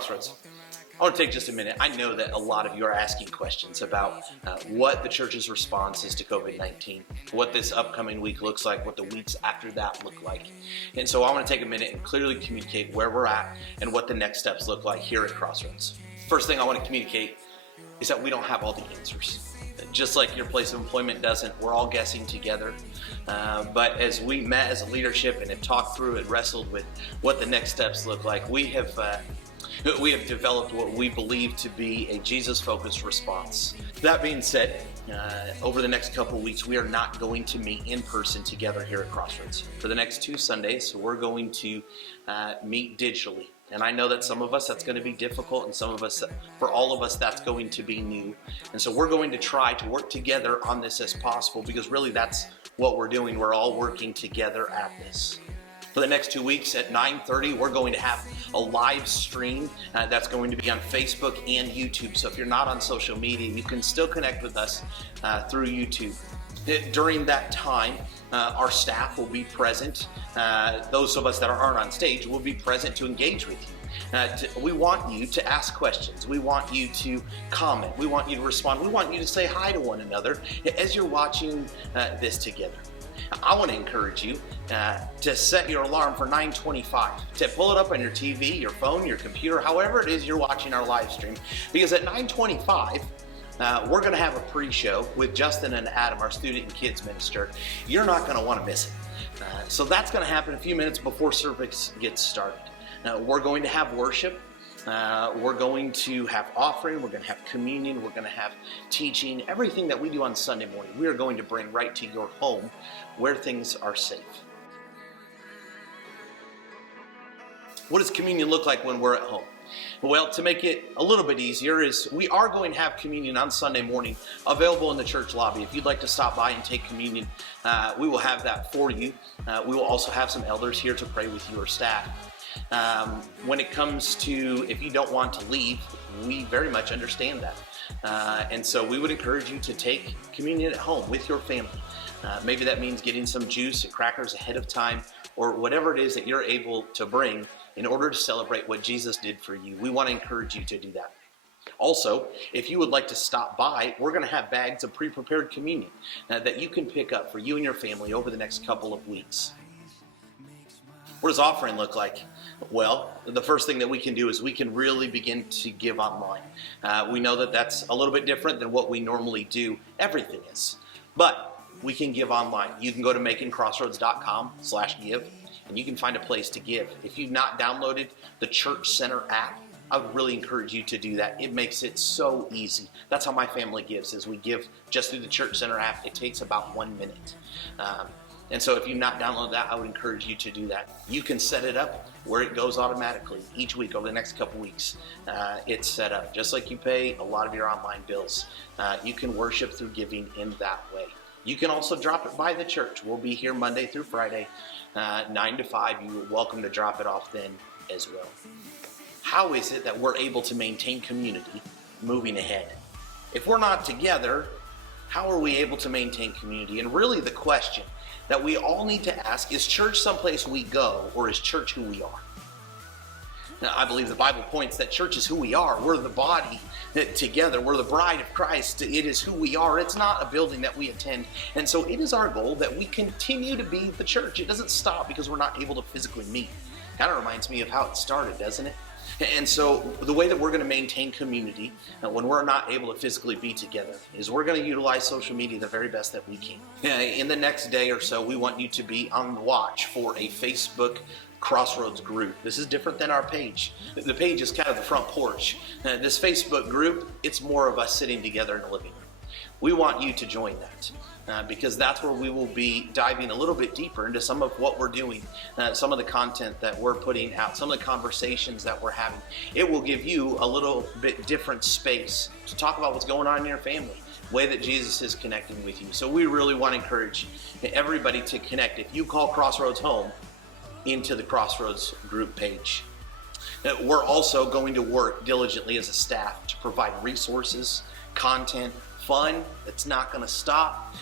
Crossroads. I want to take just a minute. I know that a lot of you are asking questions about what the church's response is to COVID-19, what this upcoming week looks like, what the weeks after that look like. And so I want to take a minute and clearly communicate where we're at and what the next steps look like here at Crossroads. First thing I want to communicate is that we don't have all the answers. Just like your place of employment doesn't, we're all guessing together. But as we met as a leadership and have talked through and wrestled with what the next steps look like, we have developed what we believe to be a Jesus-focused response. That being said, over the next couple of weeks, we are not going to meet in person together here at Crossroads. For the next 2 Sundays, we're going to meet digitally. And I know that some of us, that's going to be difficult, and some of us, for all of us, that's going to be new. And so we're going to try to work together on this as possible, because really that's what we're doing. We're all working together at this. For the next 2 weeks at 9:30, we're going to have a live stream that's going to be on Facebook and YouTube. So if you're not on social media, you can still connect with us through YouTube. During that time, our staff will be present. Those of us that aren't on stage will be present to engage with you. We want you to ask questions. We want you to comment. We want you to respond. We want you to say hi to one another as you're watching this together. I want to encourage you to set your alarm for 9:25, to pull it up on your TV, your phone, your computer, however it is you're watching our live stream, because at 9:25, we're going to have a pre-show with Justin and Adam, our student and kids minister. You're not going to want to miss it. So that's going to happen a few minutes before service gets started. We're going to have worship. We're going to have offering. We're going to have communion. We're going to have teaching. Everything that we do on Sunday morning, we are going to bring right to your home where things are safe. What does communion look like when we're at home? Well, to make it a little bit easier, is we are going to have communion on Sunday morning available in the church lobby. If you'd like to stop by and take communion, we will have that for you. We will also have some elders here to pray with you or staff. When it comes to if you don't want to leave, we very much understand that. And so we would encourage you to take communion at home with your family. Maybe that means getting some juice and crackers ahead of time, or whatever it is that you're able to bring in order to celebrate what Jesus did for you. We want to encourage you to do that. Also, if you would like to stop by, we're going to have bags of pre-prepared communion that you can pick up for you and your family over the next couple of weeks. What does offering look like? Well, the first thing that we can do is we can really begin to give online. We know that that's a little bit different than what we normally do. Everything is. But we can give online. You can go to makingrossroads.com/give, and you can find a place to give. If you've not downloaded the Church Center app, I would really encourage you to do that. It makes it so easy. That's how my family gives, is we give just through the Church Center app. It takes about 1 minute. And so if you've not downloaded that, I would encourage you to do that. You can set it up where it goes automatically each week over the next couple weeks. It's set up just like you pay a lot of your online bills. You can worship through giving in that way. You can also drop it by the church. We'll be here Monday through Friday, 9 to 5. You're welcome to drop it off then as well. How is it that we're able to maintain community moving ahead? If we're not together, how are we able to maintain community? And really the question that we all need to ask, is church someplace we go, or is church who we are? Now, I believe the Bible points that church is who we are. We're the body together. We're the bride of Christ. It is who we are. It's not a building that we attend. And so it is our goal that we continue to be the church. It doesn't stop because we're not able to physically meet. Kind of reminds me of how it started, doesn't it? And so the way that we're going to maintain community when we're not able to physically be together is we're going to utilize social media the very best that we can. In the next day or so, we want you to be on the watch for a Facebook Crossroads group. This is different than our page. The page is kind of the front porch. This Facebook group, it's more of us sitting together in the living room. We want you to join that. Because that's where we will be diving a little bit deeper into some of what we're doing, some of the content that we're putting out, some of the conversations that we're having. It will give you a little bit different space to talk about what's going on in your family, the way that Jesus is connecting with you. So we really want to encourage everybody to connect. If you call Crossroads home, into the Crossroads group page. We're also going to work diligently as a staff to provide resources, content, fun. It's not going to stop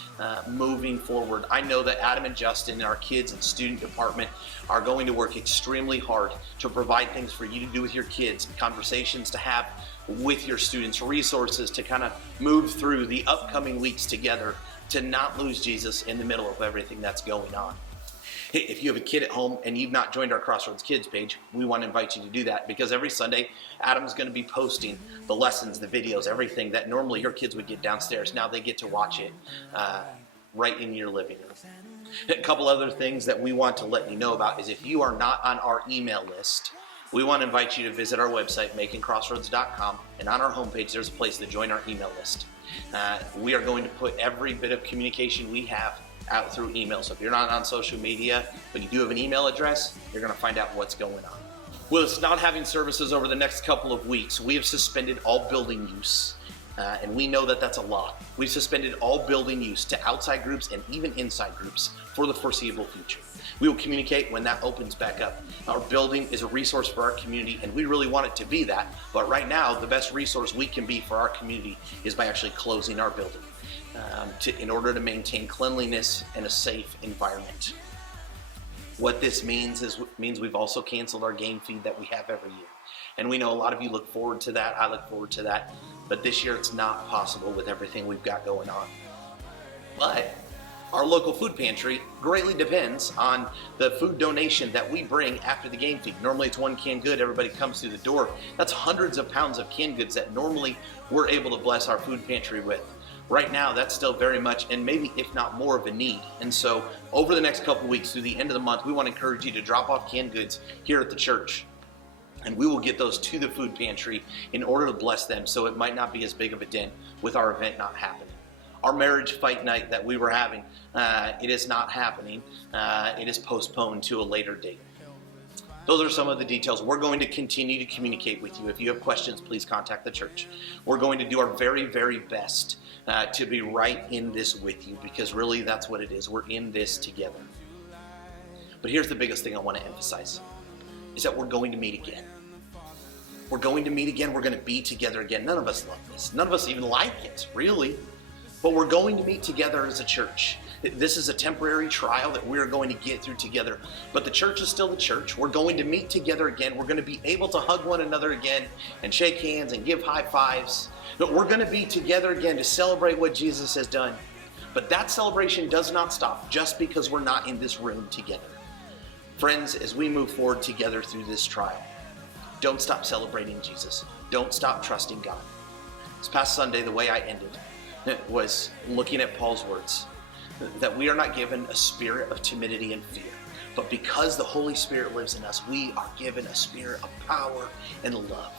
moving forward. I know that Adam and Justin and our kids and student department are going to work extremely hard to provide things for you to do with your kids, conversations to have with your students, resources to kind of move through the upcoming weeks together to not lose Jesus in the middle of everything that's going on. Hey, if you have a kid at home and you've not joined our Crossroads Kids page, we want to invite you to do that, because every Sunday, Adam's going to be posting the lessons, the videos, everything that normally your kids would get downstairs. Now they get to watch it right in your living room. A couple other things that we want to let you know about is if you are not on our email list, we want to invite you to visit our website, makingcrossroads.com, and on our homepage, there's a place to join our email list. We are going to put every bit of communication we have out through email. So if you're not on social media, but you do have an email address, you're going to find out what's going on. With us not having services over the next couple of weeks, we have suspended all building use. And we know that that's a lot. We've suspended all building use to outside groups and even inside groups for the foreseeable future. We will communicate when that opens back up. Our building is a resource for our community, and we really want it to be that. But right now, the best resource we can be for our community is by actually closing our building in order to maintain cleanliness and a safe environment. What this means we've also canceled our game feed that we have every year. And we know a lot of you look forward to that. I look forward to that. But this year it's not possible with everything we've got going on. But our local food pantry greatly depends on the food donation that we bring after the game feed. Normally it's one canned good, everybody comes through the door. That's hundreds of pounds of canned goods that normally we're able to bless our food pantry with. Right now, that's still very much, and maybe if not more, of a need. And so over the next couple of weeks, through the end of the month, we want to encourage you to drop off canned goods here at the church. And we will get those to the food pantry in order to bless them, so it might not be as big of a dent with our event not happening. Our marriage fight night that we were having, it is not happening. It is postponed to a later date. Those are some of the details. We're going to continue to communicate with you. If you have questions, please contact the church. We're going to do our very, very best to be right in this with you, because really that's what it is. We're in this together. But here's the biggest thing I want to emphasize, is that we're going to meet again. We're going to meet again. We're going to be together again. None of us love this. None of us even like it, really. But we're going to meet together as a church. This is a temporary trial that we're going to get through together. But the church is still the church. We're going to meet together again. We're going to be able to hug one another again and shake hands and give high fives. But we're going to be together again to celebrate what Jesus has done. But that celebration does not stop just because we're not in this room together. Friends, as we move forward together through this trial, don't stop celebrating Jesus. Don't stop trusting God. This past Sunday, the way I ended was looking at Paul's words, that we are not given a spirit of timidity and fear, but because the Holy Spirit lives in us, we are given a spirit of power and love.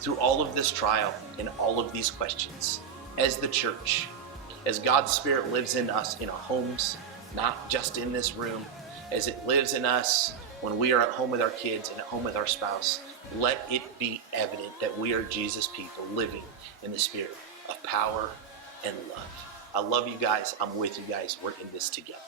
Through all of this trial and all of these questions, as the church, as God's Spirit lives in us in our homes, not just in this room, as it lives in us when we are at home with our kids and at home with our spouse, let it be evident that we are Jesus people living in the spirit of power and love. I love you guys. I'm with you guys. We're in this together.